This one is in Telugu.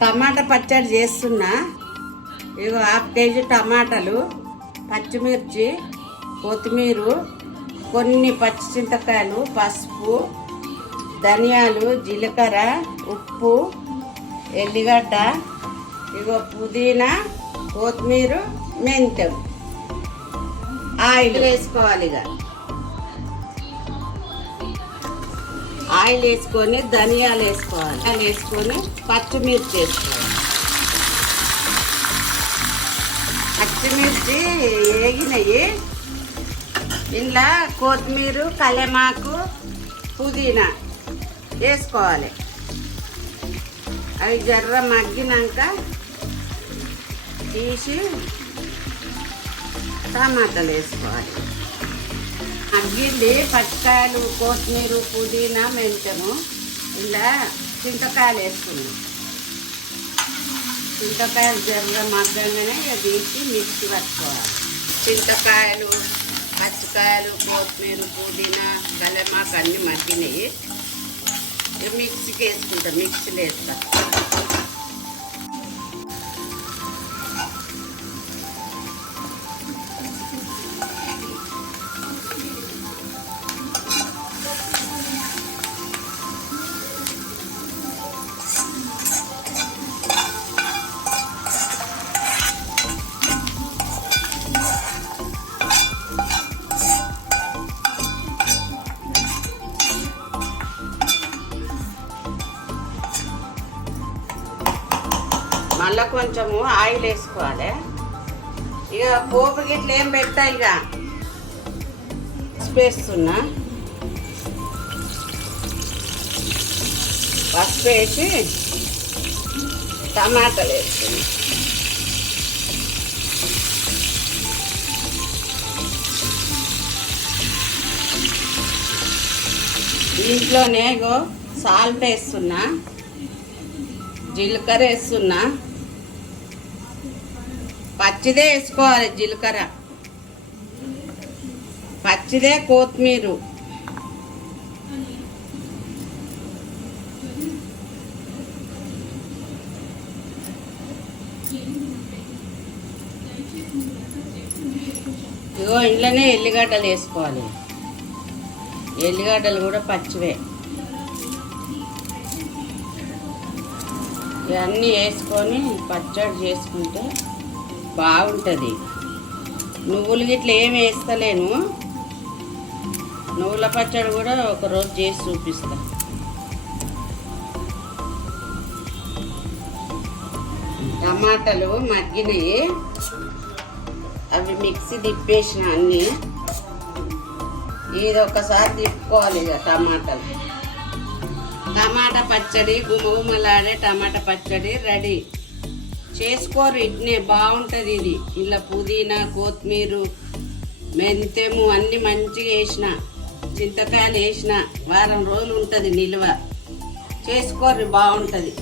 టమాటా పచ్చడి చేస్తున్నా. ఇగో 1/2 కేజీ టమాటాలు, పచ్చిమిర్చి, కొత్తిమీర, కొన్ని పచ్చి చింతకాయలు, పసుపు, ధనియాలు, జీలకర్ర, ఉప్పు, ఎల్లిగడ్డ, ఇగో పుదీనా, కొత్తిమీర, మెంతం. ఆయిల్ వేసుకోవాలి. ఇక ఆయిల్ వేసుకొని ధనియాలు వేసుకోవాలి. ఆయిల్ వేసుకొని పచ్చిమిర్చి వేసుకోవాలి. పచ్చిమిర్చి వేగినాయి. ఇంట్లో కొత్తిమీర, కలెమాకు, పుదీనా వేసుకోవాలి. అవి జర్ర మగ్గినాక తీసి టమాటాలు వేసుకోవాలి. మగ్గింది పచ్చికాయలు, కొత్తిమీర, పుదీనా, మెంతము. ఇలా చింతకాయలు వేసుకున్నాం. చింతకాయలు జర్ర మగ్గంగానే ఇక తీసి మిక్సీ పట్టుకోవాలి. చింతకాయలు, పచ్చికాయలు, కొత్తిమీర, పుదీనా, కలెమాకు అన్నీ మగ్గినాయి. మిక్సీకి వేసుకుంటా, మిక్సీలో వేస్తా. మళ్ళీ కొంచెము ఆయిల్ వేసుకోవాలి. ఇక పోపు గిట్ల ఏం పెట్టా, ఇక వేస్తున్నా. పసుపు వేసి టమాటాలు వేస్తున్నా. దీంట్లోనే ఇగో సాల్ట్ వేస్తున్నా, జీలకర్ర వేస్తున్నా. పచ్చిదే వేసుకోవాలి జీలకర్ర, పచ్చిదే కొత్తిమీర. ఇగో ఇంట్లోనే ఎల్లిగడ్డలు వేసుకోవాలి. ఎల్లిగడ్డలు కూడా పచ్చివే. ఇవన్నీ వేసుకొని పచ్చడి చేసుకుంటే బాగుంటుంది. నువ్వులు గిట్ల ఏమి వేస్తలేను. నువ్వుల పచ్చడి కూడా ఒకరోజు చేసి చూపిస్తా. టమాటాలు మగ్గినాయి. అవి మిక్సీ తిప్పేసిన అన్నీ. ఇది ఒకసారి తిప్పుకోవాలి. ఇక టమాటా పచ్చడి, గుమగుమలాడే టమాటా పచ్చడి రెడీ. చేసుకోరు, ఇట్నే బాగుంటుంది ఇది. ఇలా పుదీనా, కొత్తిమీర, మెంతెము అన్నీ మంచిగా వేసిన, చింతకాయలు వేసిన, వారం రోజులు ఉంటుంది నిల్వ. చేసుకోరు, బాగుంటుంది.